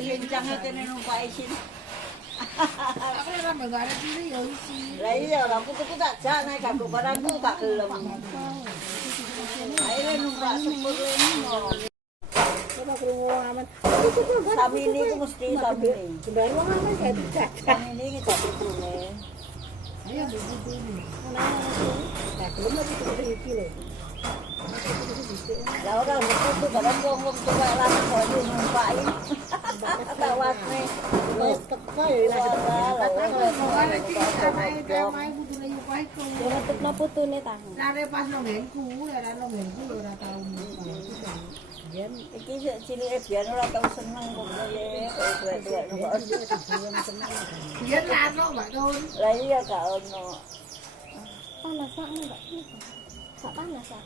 Kencangnya kene numpak isin. Aku ora mbagare diri ya isi. Lah iya, lah putuku tak jak nek gak barangku tak gelem. Ayo numpak sepur leno. Coba krungu aman. Sami ini ku mesti sami ini. Sebar wong aman gak tidak. Sami ini jadi brune. Ayo begitu ini. Tak belum lagi iki lho. Lah ora metu barang wong tuwa lan kok numpakin. Tak wasne. Wis teko ya lah. Nutupno putune ta. Lare pas nang nggenku, ora nang nggenku ora tau numpang. Yen iki sik cilike biyen ora tau seneng kok ya tuwek-tuwek kok. Biyen lano Mbak Tun. Lah iya gak ono. Panas sak Mbak. Sak panas sak.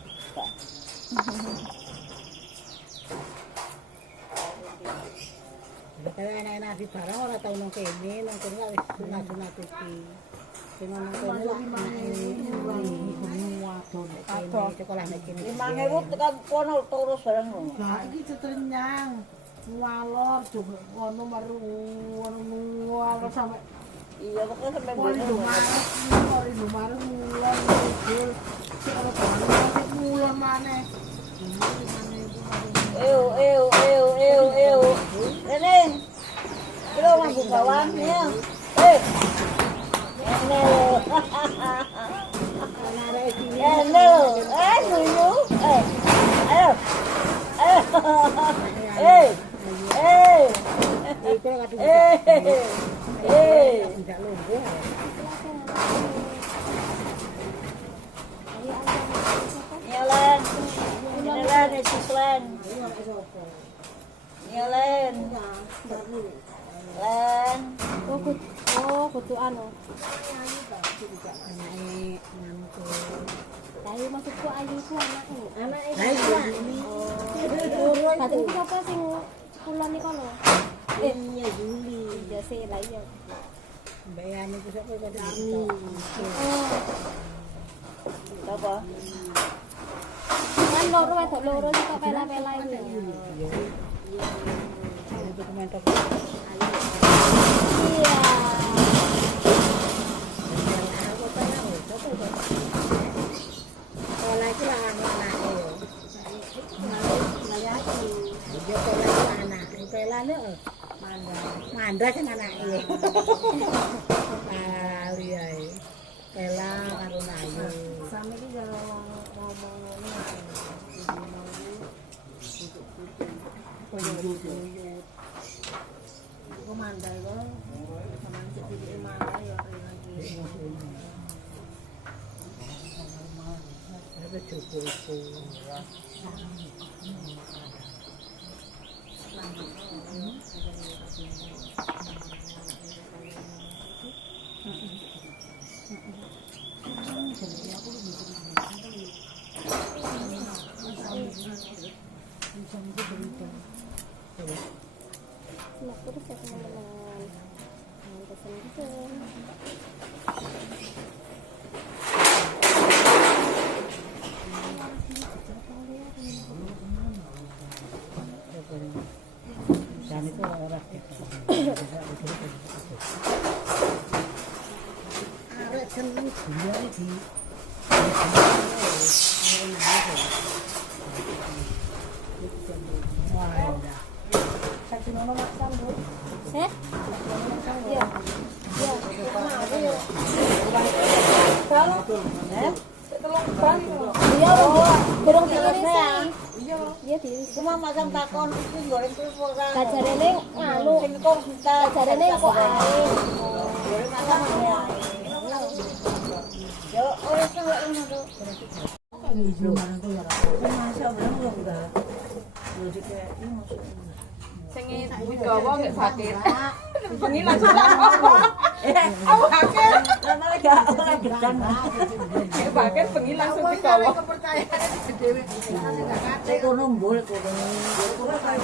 Kalau anak-anak di barang ora tau nang kene, nang kene wis sunat-sunat iki. Sing nang kene lah waduh sekolah nek kene. 5.000 tekan kono terus barang ngono. Lah iki cetrenyang. Walor juga ono baru ono sampai Iya kok sampe Poli ngono. lumayan mulai ngidul. Si ora banget mulai maneh. Rene. Kilo mampu kawan ya. Rene. Rene. Dulu. Ayo. Itu kadung tidak lumpuh. Nyalan. Nyalan Sislan. Nyalan. Lan. Kudu anu. Anake mantu. Ayu maksudku Ayu ku anake. Lah iya ini. Tadi ku sapa sing kulon iki kono? Iya Juli. Iya sih lah iya. Mbak Yani ku sapa pada Apa? Kan loro wedok loro sik kok pela-pela iki. dokumen Iya. Sekolah itu lah anak-anaknya ya. Dia sekolah itu anak. Sekolah itu mandra kan anaknya. Kali ya. Ela karo Ayu. Sampe iki jare ngomong Kok mandai kok. Sampeyan cek iki mandai ya lagi. Ada cukup. Semak terus ya teman-teman. Pesen-pesen. Dan itu orang arek seneng dia di Eh? Iya. Iya. Iya, burung diiris. Iya diiris. Cuma masang takon itu goreng terus ora. Kajarene nganu. Sing kok kita Kajarene kok ae. goreng masang ya. Yo ora salah ngono to. Masa belum enggak. Jadi kayak ini maksudnya. Sing wigawa nggih bakir. Pengilan sudah apa? Aku bakir. Lama gak ora gedang. Nggih bakir pengilan langsung wigawa. kepercayaan dhewe. Nek kono mbul kono. Kono kaya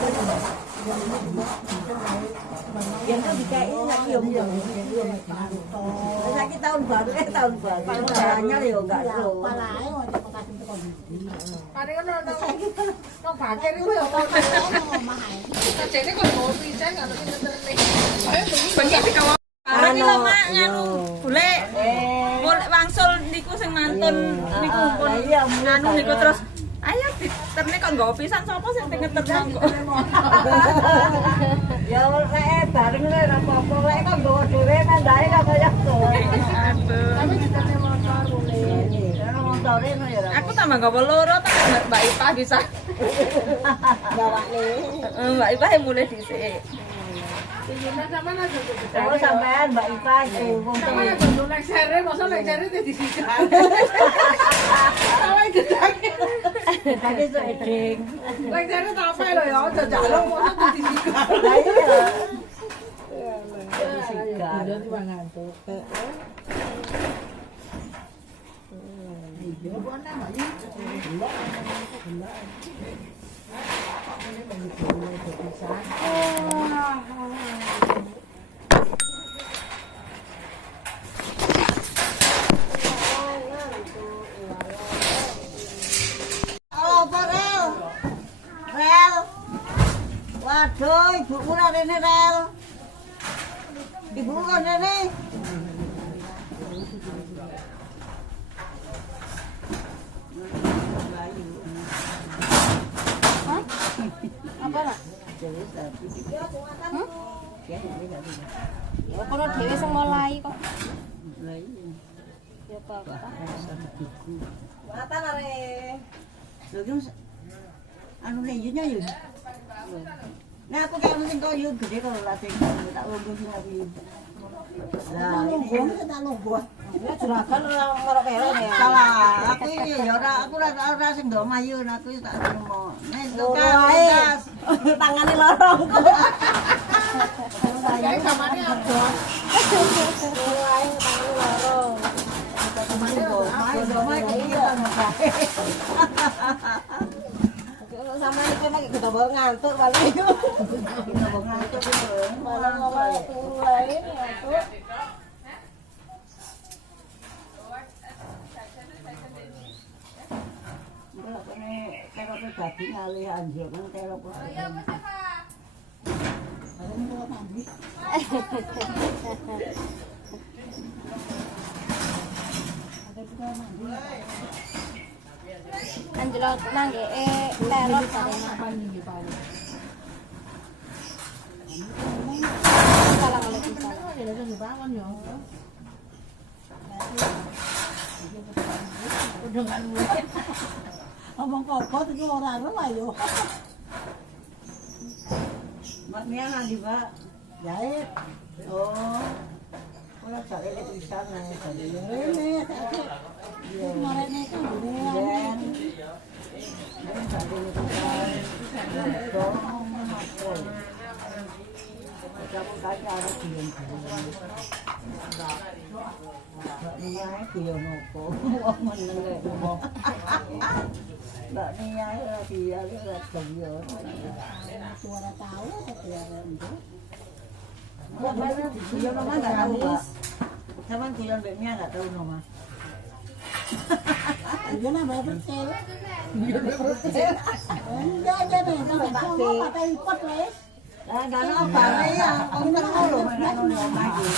Yang kan dikai nak cium. Lagi tahun baru tahun baru. Palanya yo enggak ro. Palae mau cepat tekan. Padahal kan nong pakai itu ya mau Mahal. jadi kalau mau pisah nggak mungkin terus. Banyak di kawan. Arek iki lho Mak nganu golek. Golek wangsul niku sing mantun niku pun anu niku terus ayo diterne kok nggawa pisan sapa sing ngeterno kok. Ya lek bareng lek ora apa-apa lek kok nggawa dhewe kandae kok kaya kowe. Kami ditanya motor boleh. Ya motore no ya. Aku tambah nggawa loro tak Mbak Ipa bisa. Bawane. Mbak Ipa yang mulai dhisik. Oh sampean Mbak Ipa wong tuwa. Lek sere masa lek sere dadi sikat. Salah gedang. Tadi itu eding. Lek sere tak apa lho ya aja jaluk masa dadi sikat. Lah iya. Sikat. Udah cuma ngantuk. Oh, Rel. Rel. Waduh, ibuku ora rene, Rel. Ibuku kok rene. Apa nak? Ya kono dhewe sing mulai kok. Ya apa-apa. Mata are. Lho ki anu ne yunya yu. Nah aku kayak mesti kok yu gede kalau latih tak lungguh sing aku yu. Lah ini kita nunggu. ya juragan ora marok kere ya. Salah, aku iki ya aku ora sing ndok mayu aku tak terima. Nek tukas tangane lorong. Kayak samane abon. Mulai tangane lorong. Samane kok, samane kok iki ta nggae. Sama iki nek ketemu ngantuk paling. Ketemu ngantuk lho. Malah ngomong turu lae ngantuk. Kalau dadi ngalih anjir kan karo kok. Anjlok nangge teror sarena. Assalamualaikum. Udah kan mulai. Ngomong kokot itu orang ayo. Mbak Mia nanti Pak Jahit. oh ora jare nek bisa nang tadi Ini kemarin itu dan jare nek bisa dong aku kamu kaca ada diam Mbak Mia itu yo nopo wong meneng rek Mbak Mia dia ora dia suara tahu tapi ya itu. Guyon nama nggak tahu Pak. Sama guyon Mbaknya nggak tahu nama. Dia nambah percel. Enggak aja deh, sama pakai ikut wes. Lah nggak apa ya, om terus loh mana nama lagi.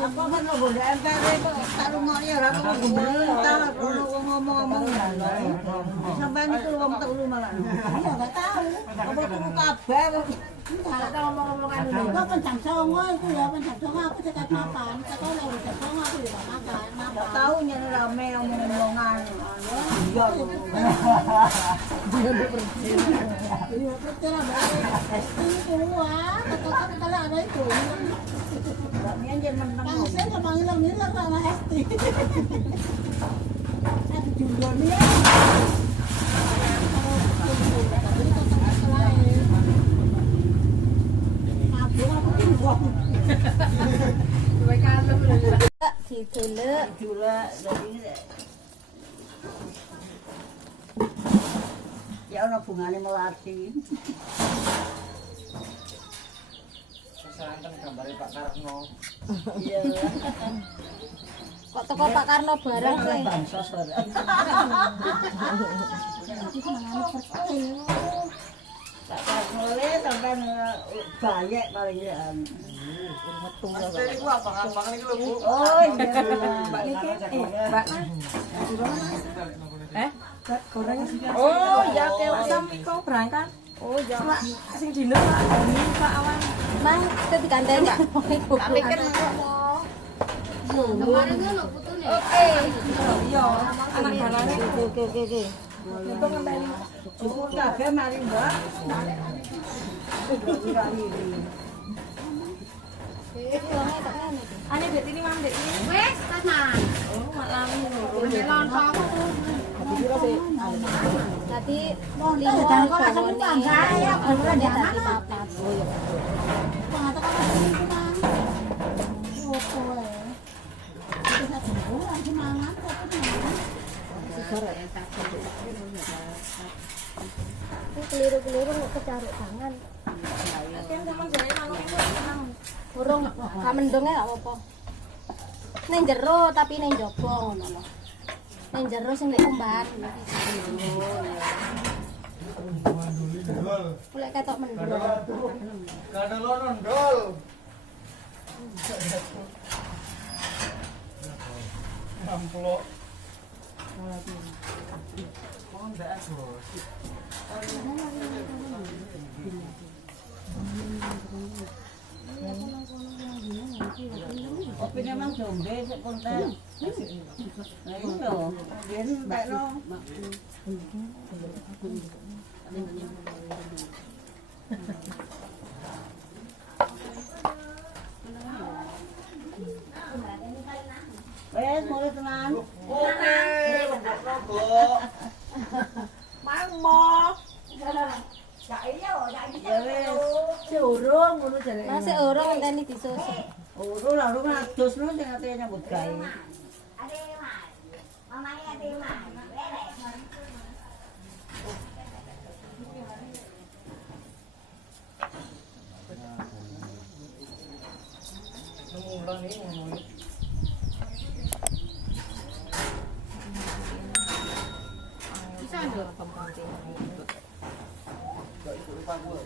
Apa kan lo boleh MPR itu tak rungoknya orang tuh ngomong kalau ngomong-ngomong sampai ini tuh ngomong tak lu malah. Iya nggak tahu. Apa tuh kabar? Enggak ada ngomong-ngomongan dulu. Itu pencang songo itu ya pencang songo aku cekat makan. Kalau lewat pencang songo aku juga makan. Nggak tahu nyari rame ngomong-ngomongan. Iya. Iya betul ada. Itu wah, kalau ada itu. Mbak Mia jangan menang. Kang Sen sama ngilang-ngilang sama ST. Ada jumlahnya. Didelek. Jula jadi ya ana bungane melati. Kesanten gambare Pak Karno. Iya. Kok teko Pak Karno bareng sih? Bansos kok. Tak boleh sampai banyak paling ya. Dari gua abang-abang iki lho, Bu. Oh iya. Mbak Niki. Mbak. Oh, ya ke usam iku berangkat. Oh, ya. Sing dino Pak, ini Pak awan. Mang, kita dikandani. Tak pikir Kemarin kan lo putus nih. oke. Iya, anak balane. Oke. Itu ngenteni. Cukup kabeh mari Mbak. Ane Dek ini mang Dek ini. Wes, tenan. Oh, malam Lontong. Tadi jangan kok langsung numpang saya, baru ada tadi mana? papat. Mengatakan masih lingkungan. Opo ya. Kita satu bulan semangat, tapi Ini keliru-keliru mau kecaruk tangan. kan teman jane manuk iku tenang. Burung gak mendongnya gak apa-apa. Ning jero tapi ning jaba ngono lho. Ning jero sing nek kembar. Mulai ketok mendung. Gak ada lonon, Dol. Amplop. Oh, ndak, Bos. Kopi memang dombe sik konten. Lah iya, biyen mbakno. Wes mulai tenan. Oke, lombok-lombok. Ya wes. Urung ngono jare. Masih urung ngenteni disusun. Urung lah urung adus no sing ate nyambut gawe. Ngulang iki ngono. Bisa nduk kembang. Gak ikut lupa gua.